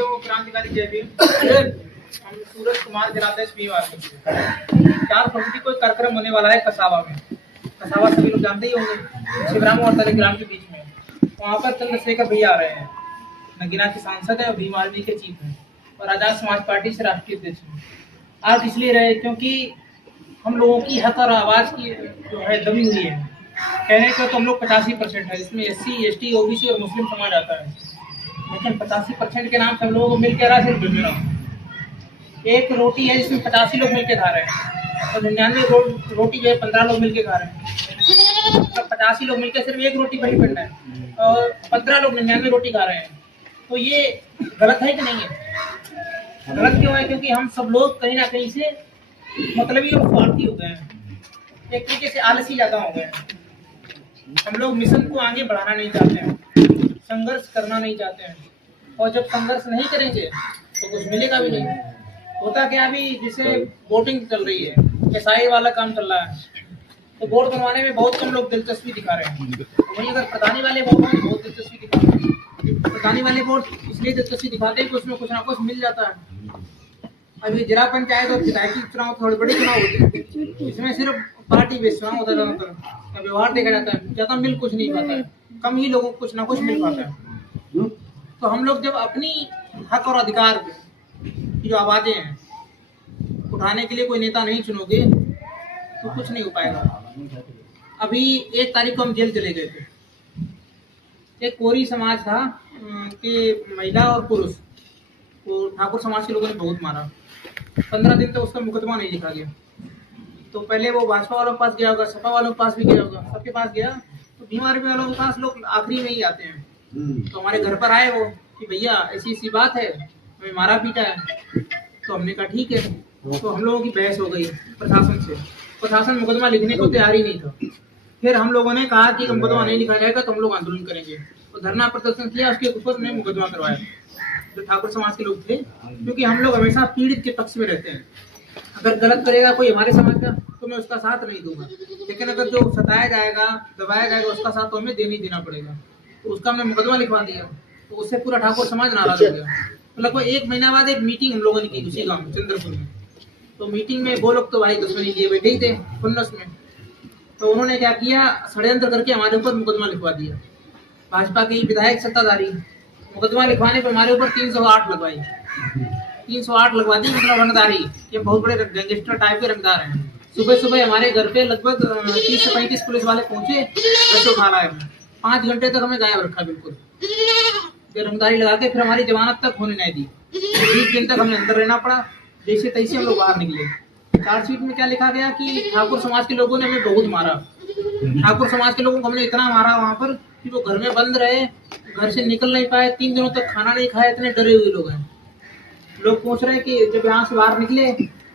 जो क्रांतिकारी जय भीम हम सूरज कुमार जनादेश भीमवार 4 फरवरी को एक कार्यक्रम होने वाला है कसावा में। कसावा सभी लोग जानते ही होंगे, शिवराम और तलेग्राम के बीच में। वहाँ पर चंद्रशेखर भैया आ रहे हैं, नगीना के सांसद है और भीम आर्मी के चीफ हैं और आजाद समाज पार्टी से राष्ट्रीय अध्यक्ष हैं। आज इसलिए रहे क्योंकि हम लोगों की हक और आवाज़ की जो है दबी हुई है। कहने को तो हम लोग 85% है, इसमें SC ST OBC और मुस्लिम समाज आता है, लेकिन 85% के नाम से हम लोगों को मिल के रहा सिर्फ मिल रहा। एक रोटी है जिसमें 85 लोग मिलके खा रहे हैं और 99 रोटी जो है 15 लोग मिलके खा रहे हैं। मतलब 85 लोग मिलके सिर्फ एक रोटी वही पिंड है और 15 लोग 99 रोटी खा रहे हैं। तो ये गलत है कि नहीं है? गलत क्यों है? क्योंकि हम सब लोग कहीं ना कहीं से मतलबी और स्वार्थी हो गए हैं, एक तरीके से आलसी ज्यादा हो गए हैं। हम लोग मिशन को आगे बढ़ाना नहीं चाहते हैं, संघर्ष करना नहीं चाहते हैं, और जब संघर्ष नहीं करेंगे तो कुछ मिलेगा भी नहीं। होता क्या, अभी जैसे वोटिंग चल रही है, SI वाला काम चल रहा है, तो वोट बनवाने में बहुत कम लोग दिलचस्पी दिखा रहे हैं। वहीं अगर प्रधानी वाले वोट में बहुत दिलचस्पी दिखा रहे हैं। प्रधानी वाले वोट इसलिए दिलचस्पी दिखाते हैं कि उसमें कुछ ना कुछ मिल जाता है। अभी जिला पंचायत और विधायकी चुनाव थोड़े बड़े चुनाव होते हैं, इसमें सिर्फ पार्टी बेस्ड चुनाव होता है, व्यवहार देखा जाता है, ज्यादा मिल कुछ नहीं पाता है, कम ही लोगों को कुछ ना कुछ मिल पाता है। तो हम लोग जब अपनी हक और अधिकार की जो आवाजें हैं उठाने के लिए कोई नेता नहीं चुनोगे तो कुछ नहीं हो पाएगा। अभी 1 तारीख को हम जेल चले गए थे। एक कोरी समाज था कि महिला और पुरुष को ठाकुर समाज के लोगों ने बहुत मारा। 15 दिन तक उसका मुकदमा नहीं लिखा गया। तो पहले वो भाजपा वालों के पास गया होगा, सपा वालों के पास भी गया होगा, सबके पास गया। तो भीम आर्मी वालों के पास लोग आखिरी में ही आते हैं। तो हमारे घर पर आए वो कि भैया ऐसी ऐसी बात है, हमें मारा पीटा है। तो हमने कहा ठीक है। तो हम लोगों की बहस हो गई प्रशासन से। प्रशासन मुकदमा लिखने को तैयार ही नहीं था। फिर हम लोगों ने कहा कि मुकदमा नहीं लिखा जाएगा तो हम लोग आंदोलन करेंगे। तो धरना प्रदर्शन किया, उसके ऊपर ने मुकदमा करवाया जो ठाकुर समाज के लोग थे, क्योंकि हम लोग हमेशा पीड़ित के पक्ष में रहते हैं। अगर गलत करेगा कोई हमारे समाज का तो मैं उसका साथ नहीं दूंगा, लेकिन अगर जो सताया जाएगा दबाया जाएगा उसका साथ तो हमें देना पड़ेगा। तो उसका हमने मुकदमा लिखवा दिया। तो उससे पूरा ठाकुर समाज नाराज हो गया। तो लगभग 1 महीना बाद एक मीटिंग हम लोगों ने की उसी गाँव में, चंद्रपुर में। तो मीटिंग में वो लोग तो भाई दुश्मनी लिए बैठे ही थे खुन्नस में। तो उन्होंने क्या किया, षड्यंत्र करके हमारे ऊपर मुकदमा लिखवा दिया। भाजपा के विधायक सत्ताधारी मुकदमा लिखवाने पर हमारे ऊपर 308 लगवाई। 308 लगवा दी, मतलब रंगदारी। ये बहुत बड़े गैंगस्टर टाइप के रंगदार हैं। सुबह सुबह हमारे घर पे लगभग 30 से 35 पुलिस वाले पहुंचे, बच्चों उठा लाए। 5 घंटे तक हमें गायब रखा बिल्कुल, ये रंगदारी लगा के। फिर हमारी जमानत तक होने नहीं दी। 20 दिन तक हमें अंदर रहना पड़ा, जैसे तैसे हम लोग बाहर निकले। चार्जशीट में क्या लिखा गया कि ठाकुर समाज के लोगों ने हमें बहुत मारा। ठाकुर समाज के लोगों को हमने इतना मारा वहाँ पर कि वो घर में बंद रहे, घर से निकल नहीं पाए, 3 दिनों तक खाना नहीं खाए, इतने डरे हुए लोग हैं। लोग पूछ रहे हैं कि जब यहाँ से बाहर निकले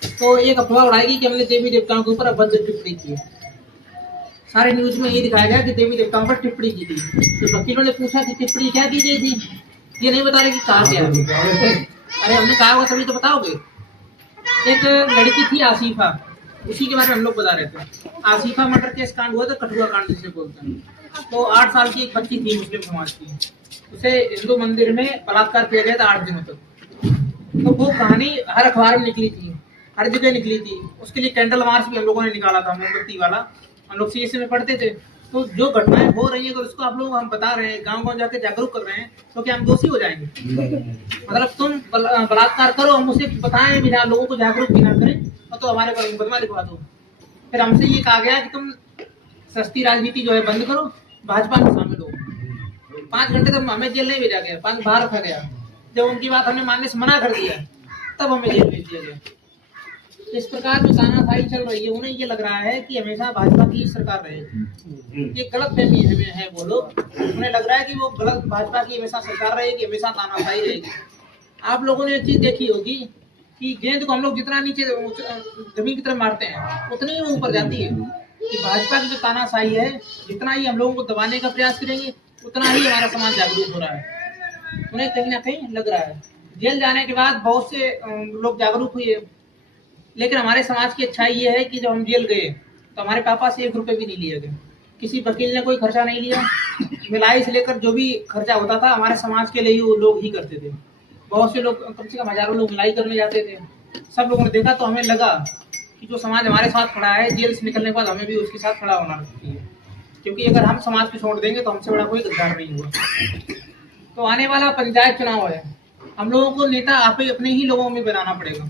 तो एक अफवाह उड़ाएगी कि हमने देवी देवताओं के ऊपर अभद्र टिप्पणी की है। सारे न्यूज में ये दिखाया गया कि देवी देवताओं पर टिप्पणी की थी। तो वकीलों ने पूछा कि टिप्पणी क्या की गई थी, ये नहीं बता रहे कि कहा क्या। अरे हमने कहा होगा तभी तो बताओगे। एक लड़की थी आसिफा, उसी के बारे में हम लोग बता रहे थे। आसिफा मर्डर केस कांड हुआ था, कठुआ कांड जिसे बोलते हैं। तो 8 साल की एक बच्ची थी मुस्लिम समाज की, उसे हिंदू मंदिर में बलात्कार किया गया था 8 दिनों तक। तो वो कहानी हर अखबार में निकली थी, हर जगह निकली थी। उसके लिए कैंडल मार्च भी हम लोगों ने निकाला था, मोमबत्ती वाला। हम लोग CSE में पढ़ते थे। तो जो घटनाएं हो रही है अगर उसको आप लोग हम बता रहे हैं, गांव गांव जाके जागरूक कर रहे हैं, तो क्या हम दोषी हो जाएंगे? मतलब तुम बलात्कार करो, हम उसे बताएं बिना, लोगों को जागरूक भी ना करें, और तो हमारे पर मुकदमा लिखवा दो। फिर हमसे ये कहा गया कि तुम सस्ती राजनीति जो है बंद करो, भाजपा में शामिल हो। 5 घंटे तक हमें जेल नहीं भेजा गया, बाहर रखा गया। जब उनकी बात हमने मानने से मना कर दिया तब हमें जेल भेज दिया गया। इस प्रकार जो तानाशाही चल रही है, उन्हें ये लग रहा है कि हमेशा भाजपा की सरकार रहेगी। ये गलत फहमी है वो लोग, उन्हें लग रहा है कि वो गलत भाजपा की हमेशा सरकार रहेगी, हमेशा तानाशाही रहेगी। आप लोगों ने एक चीज देखी होगी कि गेंद को हम लोग जितना नीचे जमीन की तरफ मारते हैं उतनी ही वो ऊपर जाती है। कि भाजपा की जो तानाशाही है, जितना ही हम लोगों को दबाने का प्रयास करेंगे उतना ही हमारा समाज जागरूक हो रहा है। उन्हें कहीं ना कहीं लग रहा है। जेल जाने के बाद बहुत से लोग जागरूक हुए, लेकिन हमारे समाज की अच्छाई ये है कि जब हम जेल गए तो हमारे पापा से 1 रुपए भी नहीं लिया गया। किसी वकील ने कोई खर्चा नहीं लिया। मिलाई से लेकर जो भी खर्चा होता था हमारे समाज के लिए ही वो लोग ही करते थे। बहुत से लोग, कम से कम हजारों लोग लड़ाई करने जाते थे। सब लोगों ने देखा तो हमें लगा कि जो समाज हमारे साथ खड़ा है, जेल से निकलने के बाद हमें भी उसके साथ खड़ा होना चाहिए, क्योंकि अगर हम समाज को छोड़ देंगे तो हमसे बड़ा कोई गद्दार नहीं होगा। तो आने वाला पंचायत चुनाव है, हम लोगों को नेता आप ही अपने ही लोगों में बनाना पड़ेगा,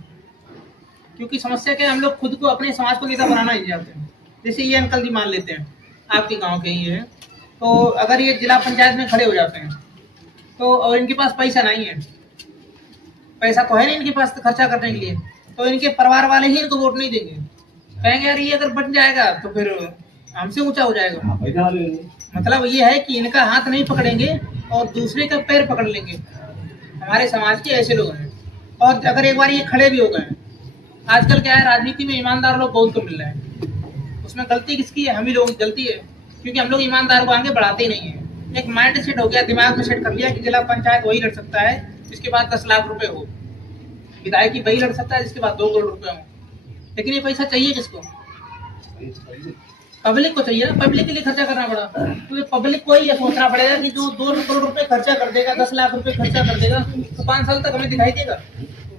क्योंकि समस्या क्या है, हम लोग खुद को अपने समाज को नेता बनाना ही चाहते हैं। जैसे ये अंकल जी मान लेते हैं, आपके गांव के ही है, तो अगर ये जिला पंचायत में खड़े हो जाते हैं तो, और इनके पास पैसा नहीं है, पैसा तो है नहीं इनके पास तो खर्चा करने के लिए, तो इनके परिवार वाले ही इनको वोट नहीं देंगे, कहेंगे यार ये अगर बन जाएगा तो फिर हमसे ऊंचा हो जाएगा। मतलब ये है कि इनका हाथ नहीं पकड़ेंगे और दूसरे का पैर पकड़ लेंगे। हमारे समाज के ऐसे लोग हैं, और अगर एक बार ये खड़े भी हो गए, आजकल क्या है, राजनीति में ईमानदार लोग बहुत कम मिल रहे हैं। उसमें गलती किसकी है? हम ही लोगों की गलती है, क्योंकि हम लोग ईमानदार को आगे बढ़ाते ही नहीं है। एक माइंड सेट हो गया, दिमाग में सेट कर लिया कि जिला पंचायत वही लड़ सकता है जिसके पास 10 लाख रुपए हो, विधायक की वही लड़ सकता है जिसके पास 2 करोड़ रुपए हो। लेकिन ये पैसा चाहिए किसको? पब्लिक को चाहिए ना, पब्लिक के लिए खर्चा करना पड़ा, तो पब्लिक को ही ये सोचना पड़ेगा कि जो 2 करोड़ रुपए खर्चा कर देगा, 10 लाख रुपए खर्चा कर देगा, तो 5 साल तक हमें दिखाई देगा।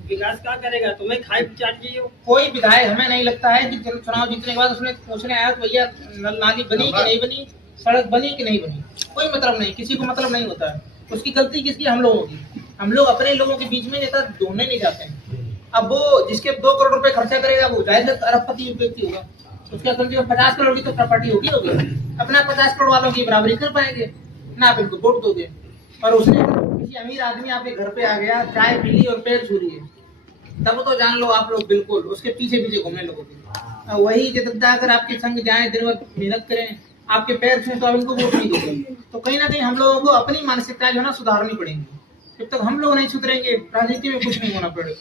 विकास क्या करेगा? तुम्हें खाई चाहिए। कोई विधायक हमें नहीं लगता है कि चुनाव जीतने के बाद उसने पूछने आया कि भैया नाली बनी कि नहीं बनी, सड़क बनी कि नहीं बनी, कोई मतलब नहीं, किसी को मतलब नहीं होता है। उसकी गलती किसकी? हम लोगों की। हम लोग अपने लोगों के बीच में नेता ढूंढने नहीं जाते हैं। अब वो जिसके 2 करोड़ रुपए खर्चा करेगा वो जाहिर अरबपति व्यक्ति होगा, उसका कम से कम 50 करोड़ की तो प्रॉपर्टी होगी। अपना 50 करोड़ वालों की बराबरी कर पाएंगे ना, आप इनको वोट दोगे। और उसने किसी अमीर आदमी आपके घर पे आ गया, चाय पी ली और पैर छू लिए, तब तो जान लो आप लोग बिल्कुल उसके पीछे पीछे घूमने लगोगे। वही जनता अगर आपके संग जाए, दिन भर मेहनत करें, आपके पैर छुए, तो आप इनको वोट नहीं दोगे। तो कहीं ना कहीं हम लोगों को अपनी मानसिकता जो है ना सुधारनी पड़ेगी। जब तक हम लोग नहीं सुधरेंगे, राजनीति में कुछ नहीं होना पड़ेगा।